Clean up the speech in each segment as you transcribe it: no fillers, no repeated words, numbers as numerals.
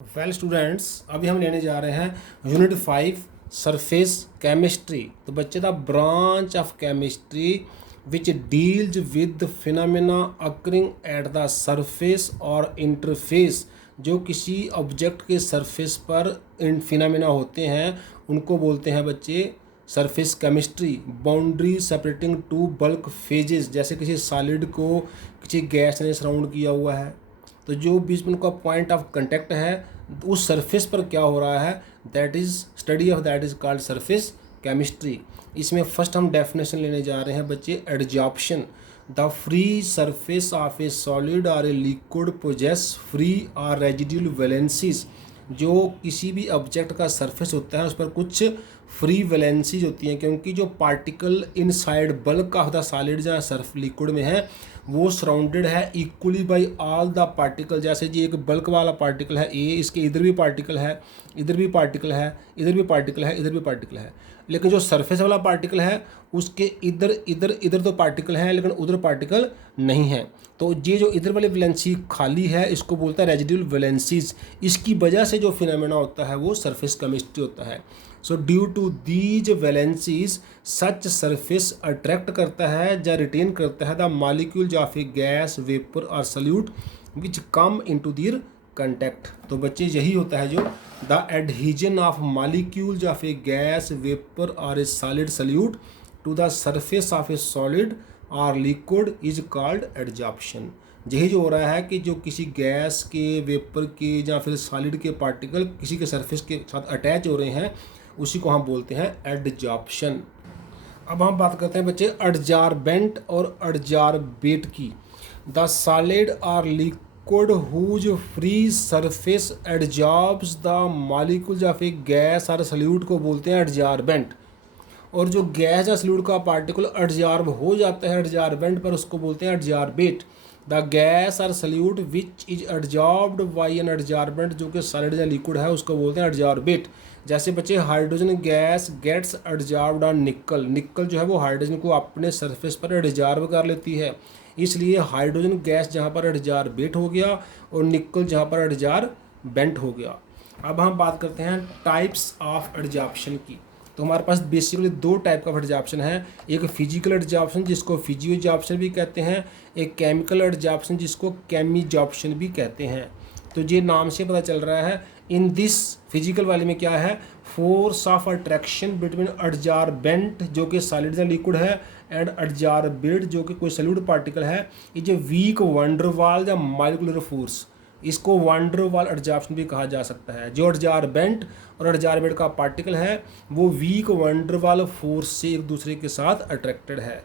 Well students, अभी हम लेने जा रहे हैं यूनिट 5 सरफेस केमिस्ट्री। तो बच्चे the branch of chemistry which deals with phenomena occurring at the surface और इंटरफेस। जो किसी ऑब्जेक्ट के सरफेस पर इन फिनोमेना होते हैं उनको बोलते हैं बच्चे surface chemistry. Boundary separating two bulk phases, जैसे किसी सॉलिड को किसी गैस ने सराउंड किया हुआ है तो जो बीच में उनका पॉइंट ऑफ कांटेक्ट है उस सरफेस पर क्या हो रहा है, that is study of that is called surface chemistry. इसमें फर्स्ट हम डेफिनेशन लेने जा रहे हैं बच्चे adsorption. The free surface of a solid और ए लिक्विड पोजेस फ्री और रेजिडुअल वैलेंसीज। जो किसी भी ऑब्जेक्ट का सरफेस होता है उस पर कुछ फ्री वैलेंसीज होती हैं, क्योंकि जो particle inside bulk of the solid जहाँ सर्फ लिक्विड में है वो सराउंडेड है equally by all the particle. जैसे जी एक बल्क वाला पार्टिकल है ए, इसके इधर भी पार्टिकल है, इधर भी पार्टिकल है, इधर भी पार्टिकल है, इधर भी पार्टिकल है। लेकिन जो सरफेस वाला पार्टिकल है उसके इधर इधर इधर तो पार्टिकल है लेकिन उधर पार्टिकल नहीं है। तो ये जो इधर वाली वैलेंसी खाली है इसको बोलता है रेजिडुअल वैलेंसीज। इसकी वजह से जो फिनोमेना होता है वो सरफेस केमिस्ट्री होता है। So due to these valencies such surface attract करता है या रिटेन करता है the molecules of a gas vapour और solute which come into their contact. तो बच्चे यही होता है जो the adhesion of molecules of a gas vapour और a solid solute to the surface of a solid और लिक्विड इज कॉल्ड एडजॉर्प्शन। यही जो हो रहा है कि जो किसी गैस के, वेपर के या फिर सॉलिड के पार्टिकल किसी के सरफेस के साथ अटैच हो रहे हैं उसी को हम बोलते हैं एडजॉर्प्शन। अब हम बात करते हैं बच्चे एडजॉर्बेंट और एडजॉर्बेट की। द सॉलिड और liquid whose free surface adsorbs the molecules of a gas और सॉल्यूट को बोलते हैं एडजॉर्बेंट। और जो गैस या सॉल्यूट का पार्टिकल एडजॉर्ब हो जाता है एडजॉर्बेंट पर उसको बोलते हैं एडजॉर्बेट। द गैस और solute which is adsorbed by an adsorbent, जो कि सॉलिड या लिक्विड है उसको बोलते हैं एडजॉर्बेट। जैसे बच्चे हाइड्रोजन गैस गेट्स एडजॉर्ब्ड ऑन निकल। निकल जो है वो हाइड्रोजन को अपने सरफेस पर एडजॉर्ब कर लेती है, इसलिए हाइड्रोजन गैस जहाँ पर एडजॉर्बेट हो गया और निकल जहाँ पर एडजॉर्बेंट हो गया। अब हम बात करते हैं टाइप्स ऑफ एडजॉर्प्शन की। तो हमारे पास बेसिकली दो टाइप का एडजॉर्प्शन है, एक फिजिकल एडजॉर्प्शन जिसको फिजियोजॉर्प्शन भी कहते हैं, एक केमिकल एडजॉर्प्शन जिसको केमीजॉर्प्शन भी कहते हैं। तो ये नाम से पता चल रहा है। इन दिस फिजिकल वाले में क्या है, force of attraction between adsorbent जो कि सॉलिड या लिक्विड है एंड एडजॉर्बेट जो कि कोई सॉलिड पार्टिकल है, ये वीक वंडरवाल या मालिकुलर फोर्स, इसको वंडरवाल एडजॉर्प्शन भी कहा जा सकता है। जो एडजॉर्बेंट और एडजॉर्बेट का पार्टिकल है वो वीक वंडरवाल फोर्स से एक दूसरे के साथ अट्रैक्टेड है।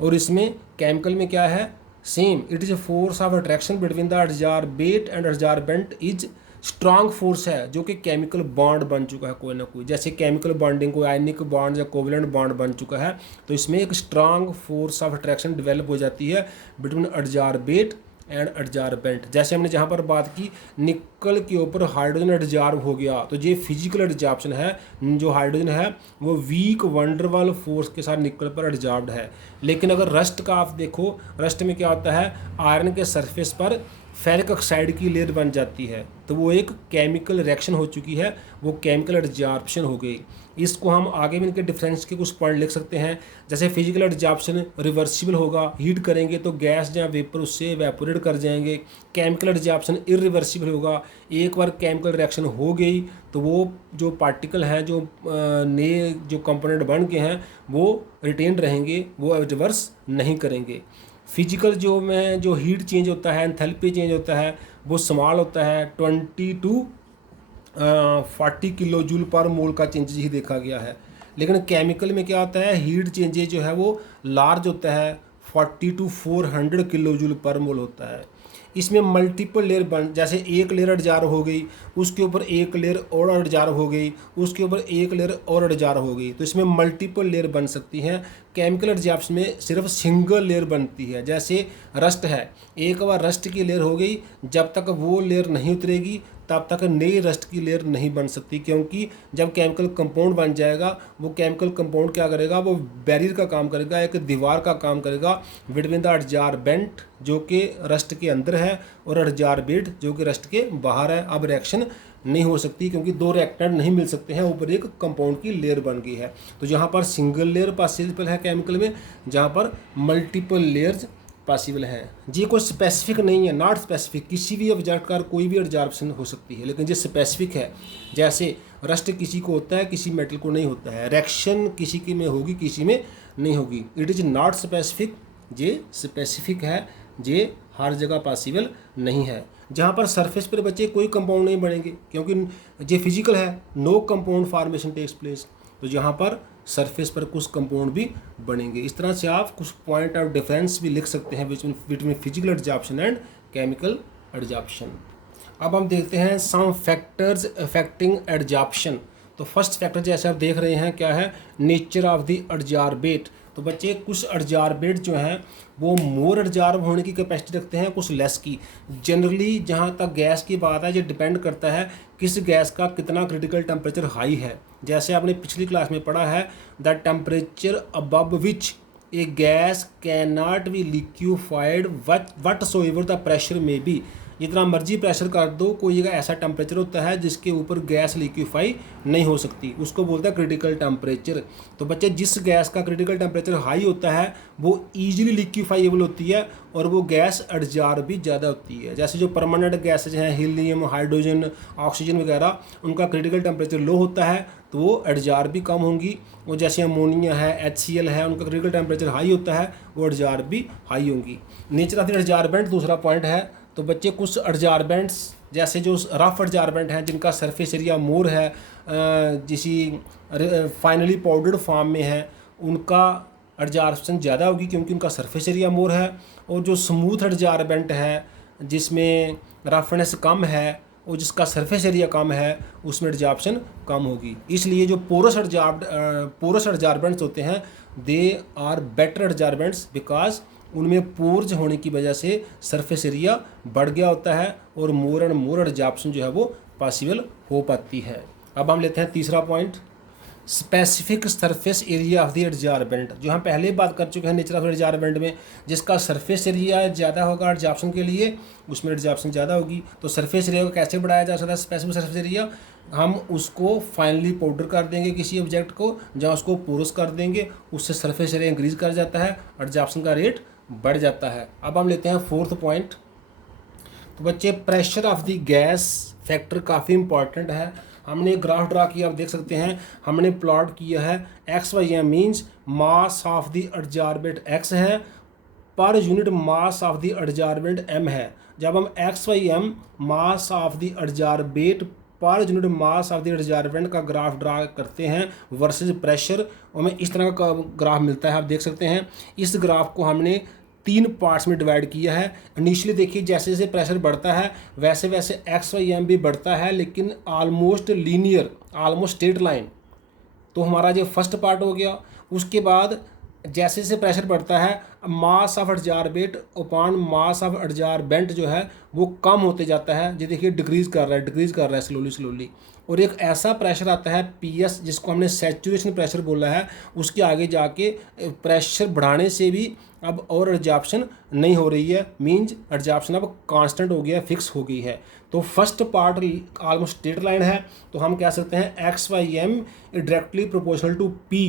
और इसमें केमिकल में क्या है, same, it is a force of attraction between the adsorbate and adsorbent is strong force है जो कि केमिकल बॉन्ड बन चुका है कोई ना कोई। जैसे केमिकल बॉन्डिंग कोई आयनिक बॉन्ड या कोवलेंट बॉन्ड बन चुका है तो इसमें एक strong force of attraction develop हो जाती है बिटवीन एडजॉर्बेट एंड एडजॉर्बेंट। जैसे हमने जहाँ पर बात की निकल के ऊपर हाइड्रोजन एडजॉर्ब हो गया तो ये फिजिकल एडजॉर्प्शन है। जो हाइड्रोजन है वो वीक वंडरवाल फोर्स के साथ निकल पर एडजॉर्ब्ड है। लेकिन अगर रस्ट का आप देखो, रस्ट में क्या होता है, आयरन के सरफेस पर फेरिक ऑक्साइड की लेयर बन जाती है तो वो एक केमिकल रिएक्शन हो चुकी है, वो केमिकल एडजॉर्प्शन हो गई। इसको हम आगे भी इनके डिफरेंस के कुछ पॉइंट लिख सकते हैं। जैसे फिजिकल एडजॉर्प्शन रिवर्सिबल होगा, हीट करेंगे तो गैस या वेपर उससे एवेपोरेट कर जाएंगे। केमिकल एडजॉर्प्शन इरिवर्सिबल होगा, एक बार केमिकल रिएक्शन हो गई तो वो जो पार्टिकल हैं जो नए जो कंपोनेंट बन के हैं वो रिटेन रहेंगे, वो रिवर्स नहीं करेंगे। फिजिकल जो हीट चेंज होता है, एंथैल्पी चेंज होता है वो स्मॉल होता है, 20 to 40 किलो जूल पर मोल का चेंजेस ही देखा गया है। लेकिन केमिकल में क्या होता है, हीट चेंजेस जो है वो लार्ज होता है, 40 to 400 किलो जूल पर मोल होता है। इसमें मल्टीपल लेयर बन, जैसे एक लेयर एडजॉर्ब हो गई उसके ऊपर एक लेयर और एडजॉर्ब हो गई, उसके ऊपर एक लेयर और एडजॉर्ब हो गई, तो इसमें मल्टीपल लेयर बन सकती हैं। केमिकल एडजॉर्प्शन में सिर्फ सिंगल लेयर बनती है। जैसे रस्ट है, एक बार रस्ट की लेयर हो गई, जब तक वो लेयर नहीं उतरेगी तब तक नई रस्ट की लेयर नहीं बन सकती, क्योंकि जब केमिकल कंपाउंड बन जाएगा वो केमिकल कंपाउंड क्या करेगा, वो बैरियर का काम करेगा, एक दीवार का काम करेगा बिटवीन द अडजार्बेंट जो कि रस्ट के अंदर है और अडजार्बेट जो कि रस्ट के बाहर है। अब रिएक्शन नहीं हो सकती क्योंकि दो रिएक्टेंट नहीं मिल सकते हैं, ऊपर एक कंपाउंड की लेयर बन गई है। तो जहाँ पर सिंगल लेयर पॉसिबल है केमिकल में, जहाँ पर मल्टीपल लेयर्स पॉसिबल है। जी कोई स्पेसिफिक नहीं है, नॉट स्पेसिफिक, किसी भी ऑब्जेक्ट का कोई भी एडजॉर्प्शन हो सकती है, लेकिन जो स्पेसिफिक है, जैसे रस्ट किसी को होता है किसी मेटल को नहीं होता है, रिएक्शन किसी की में होगी किसी में नहीं होगी। इट इज़ नॉट स्पेसिफिक, ये स्पेसिफिक है, ये हर जगह पॉसिबल नहीं है। जहाँ पर सरफेस पर बच्चे कोई कंपाउंड नहीं बनेंगे क्योंकि ये फिजिकल है, no compound formation takes place, तो यहाँ पर सरफेस पर कुछ कंपाउंड भी बनेंगे। इस तरह से आप कुछ पॉइंट ऑफ डिफरेंस भी लिख सकते हैं between physical adsorption and chemical adsorption. अब हम देखते हैं सम फैक्टर्स अफेक्टिंग एडजॉर्प्शन। तो फर्स्ट फैक्टर जैसे आप देख रहे हैं क्या है, नेचर ऑफ द एडजॉर्बेट। तो बच्चे कुछ एडजॉर्बेट जो हैं वो मोर एडजॉर्ब होने की कैपेसिटी रखते हैं, कुछ लेस की। जनरली जहाँ तक गैस की बात है, ये डिपेंड करता है किस गैस का कितना क्रिटिकल टेम्परेचर हाई है। जैसे आपने पिछली क्लास में पढ़ा है, the temperature above which A gas can not be liquefied what so ever the pressure में बी। जितना मर्जी प्रेशर कर दो, कोई एक ऐसा टेम्परेचर होता है जिसके ऊपर गैस लिक्विफाई नहीं हो सकती, उसको बोलता है क्रिटिकल टेम्परेचर। तो बच्चे जिस गैस का क्रिटिकल टेम्परेचर हाई होता है वो ईजिली लिक्विफाइबल होती है और वो गैस एडजॉर्ब भी ज़्यादा होती है। जैसे जो परमानेंट गैसेज हैं, हीलियम, हाइड्रोजन, ऑक्सीजन वगैरह, उनका क्रिटिकल टेम्परेचर लो होता है तो वो एडजॉर्ब भी कम होंगी। और जैसे अमोनिया है, HCl है, उनका क्रिटिकल टेम्परेचर हाई होता है, वो एडजॉर्ब भी हाई होंगी। नेचर ऑफ द एडजॉर्बेंट दूसरा पॉइंट है। तो बच्चे कुछ एडजॉर्बेंट्स जैसे जो रफ एडजॉर्बेंट हैं जिनका सरफेस एरिया मोर है, जिसी फाइनली पाउडर्ड फॉर्म में है, उनका एडजॉर्प्शन ज़्यादा होगी क्योंकि उनका सरफेस एरिया मोर है। और जो स्मूथ एडजॉर्बेंट है जिसमें रफनेस कम है और जिसका सरफेस एरिया कम है, उसमें एडजॉर्प्शन कम होगी। इसलिए जो पोरस एडजॉर्बेंट्स होते हैं दे आर बेटर एडजॉर्बेंट्स बिकॉज उनमें पोर्स होने की वजह से सरफेस एरिया बढ़ गया होता है और मोर एंड मोर एडजॉर्प्शन जो है वो पॉसिबल हो पाती है। अब हम लेते हैं तीसरा point, specific surface area of the adsorbent. जो हम पहले ही बात कर चुके हैं नेचर ऑफ एडजॉर्बेंट में, जिसका सरफेस एरिया ज़्यादा होगा एडजॉर्प्शन के लिए, उसमें एडजॉर्प्शन ज़्यादा होगी। तो सरफेस एरिया को कैसे बढ़ाया जा सकता है स्पेसिफिक सरफेस एरिया, हम उसको फाइनली पाउडर कर देंगे किसी ऑब्जेक्ट को, जहाँ उसको पोरस कर देंगे, उससे सरफेस एरिया इंक्रीज कर जाता है, एडजॉर्प्शन का रेट बढ़ जाता है। अब हम लेते हैं फोर्थ पॉइंट। तो बच्चे pressure of the gas factor काफ़ी इंपॉर्टेंट है। हमने ग्राफ ड्रा किया, आप देख सकते हैं, हमने प्लॉट किया है XYM means mass of the adsorbent X है, per unit mass of the adsorbent M है। जब हम XYM mass of the adsorbent per unit mass of the adsorbent का ग्राफ ड्रा करते हैं वर्सेस प्रेशर, हमें इस तरह का ग्राफ मिलता है। आप देख सकते हैं इस ग्राफ को हमने 3 पार्ट्स में डिवाइड किया है। इनिशियली देखिए जैसे जैसे प्रेशर बढ़ता है वैसे वैसे XYM भी बढ़ता है, लेकिन almost linear, almost straight line. तो हमारा जो फर्स्ट पार्ट हो गया। उसके बाद जैसे जैसे प्रेशर बढ़ता है mass of adsorbate upon mass of adsorbent जो है वो कम होते जाता है। ये देखिए डिक्रीज़ कर रहा है स्लोली। और एक ऐसा प्रेशर आता है PS जिसको हमने सैचुरेशन प्रेशर बोला है, उसके आगे जाके प्रेशर बढ़ाने से भी अब और एडजॉर्प्शन नहीं हो रही है, मीन्स एडजॉर्प्शन अब कांस्टेंट हो गया, फिक्स हो गई है। तो first part almost straight line है, तो हम कह सकते हैं XYM directly proportional to P,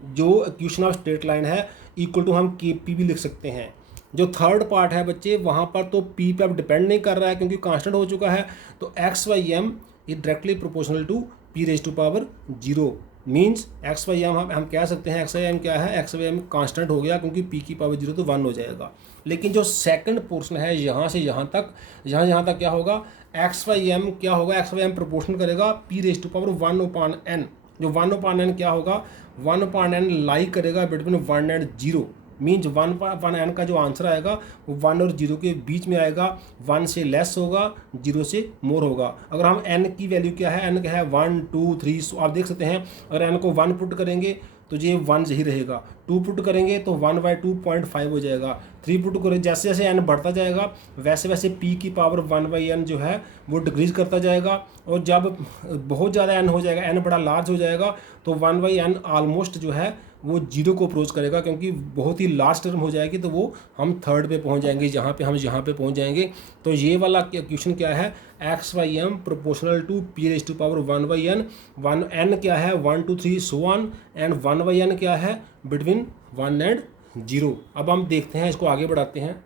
जो इक्वेशन ऑफ स्ट्रेट लाइन है, इक्वल टू हम KP भी लिख सकते हैं। जो थर्ड पार्ट है बच्चे वहाँ पर तो P पे अब डिपेंड नहीं कर रहा है क्योंकि कांस्टेंट हो चुका है, तो XYM is directly proportional to P⁻0 means XYM हम कह सकते हैं XYM क्या है, XYM कांस्टेंट हो गया क्योंकि P⁻0 तो 1 हो जाएगा। लेकिन जो सेकंड पोर्शन है यहाँ से यहाँ तक क्या होगा, XYM क्या होगा, XYM प्रोपोर्शनल करेगा P⁻1/n। जो 1/n क्या होगा, 1/n लाई करेगा बिटवीन 1 और 0। मीन्स 1 का जो आंसर आएगा वो 1 और 0 के बीच में आएगा, 1 से लेस होगा, 0 से मोर होगा। अगर हम n की वैल्यू क्या है, n क्या है 1 2 3, सो आप देख सकते हैं अगर n को 1 पुट करेंगे तो ये 1 यही रहेगा, 2 पुट करेंगे तो 1/2.5 हो जाएगा, 3 पुट करें, जैसे जैसे n बढ़ता जाएगा वैसे वैसे p की पावर 1/n जो है वो डिक्रीज करता जाएगा, और जब बहुत ज़्यादा n हो जाएगा, n बड़ा लार्ज हो जाएगा तो 1/n ऑलमोस्ट जो है वो 0 को अप्रोच करेगा, क्योंकि बहुत ही लास्ट टर्म हो जाएगी तो वो हम थर्ड पे पहुंच जाएंगे, जहाँ पे हम यहाँ पे पहुंच जाएंगे। तो ये वाला क्वेश्चन क्या है, x/m proportional to p⁻1/n, 1n क्या है 1 2 3 सो ऑन, एंड 1/n क्या है बिटवीन 1 एंड 0। अब हम देखते हैं, इसको आगे बढ़ाते हैं।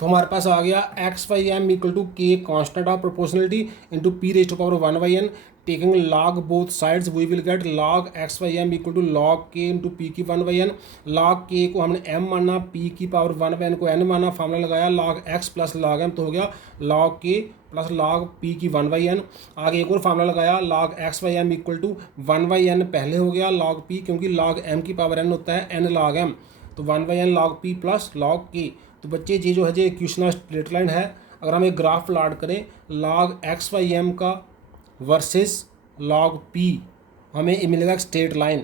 तो हमारे पास आ गया x/m equal to k constant of proportionality into p⁻1/n, taking log both sides we will get log x/m equal to log k into p की 1/n। log k को हमने m माना, p की पावर 1/n को n माना, formula लगाया log x plus log m, तो हो गया log k plus log p की 1/n। आगे एक और फार्मूला लगाया log x/m equal to 1/n पहले हो गया log p, क्योंकि log m की पावर n होता है n log m, तो 1/n log p plus log k। तो बच्चे ये जो है जो इक्वेशन स्ट्रेट लाइन है, अगर हम एक ग्राफ प्लाट करें log x/m का वर्सेस log p, हमें मिलेगा स्ट्रेट लाइन,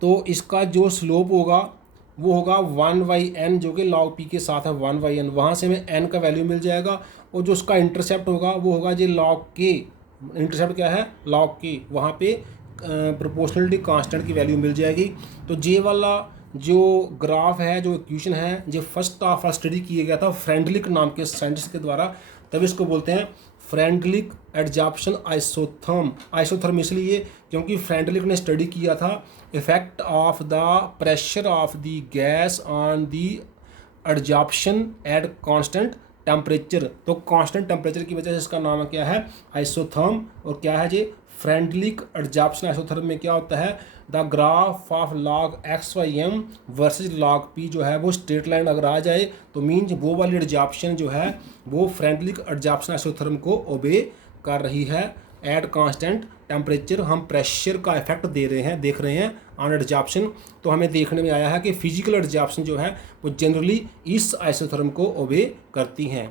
तो इसका जो स्लोप होगा वो होगा 1/n, जो कि log p के साथ है 1/n, वहाँ से हमें n का वैल्यू मिल जाएगा, और जो उसका इंटरसेप्ट होगा वो होगा जी log k, इंटरसेप्ट क्या है log k, वहाँ पे प्रोपोर्शनलिटी कांस्टेंट की वैल्यू मिल जाएगी। तो ये वाला जो ग्राफ है, जो इक्वेशन है, जो फर्स्ट ऑफ स्टडी किया गया था फ्रेंडलिक नाम के साइंटिस्ट के द्वारा, तभी इसको बोलते हैं फ्रेंडलिक एडजॉर्प्शन आइसोथर्म। आइसोथर्म इसलिए क्योंकि फ्रेंडलिक ने स्टडी किया था effect of the pressure of the gas on the adsorption at constant temperature, तो कांस्टेंट टेम्परेचर की वजह से इसका नाम क्या है आइसोथर्म। और क्या है जी फ्रेंडलिक एडजॉर्प्शन आइसोथर्म में क्या होता है, the graph of log x/m versus log p जो है वो स्ट्रेट लाइन अगर आ जाए तो मीन्स वो वाली एडजॉर्प्शन जो है वो फ्रेंडलिक एडजॉर्प्शन आइसोथर्म को ओबे कर रही है एट कांस्टेंट टेम्परेचर। हम प्रेशर का इफेक्ट देख रहे हैं ऑन एडजॉर्प्शन, तो हमें देखने में आया है कि फिजिकल एडजॉर्प्शन जो है वो जनरली इस आइसोथर्म को ओबे करती हैं।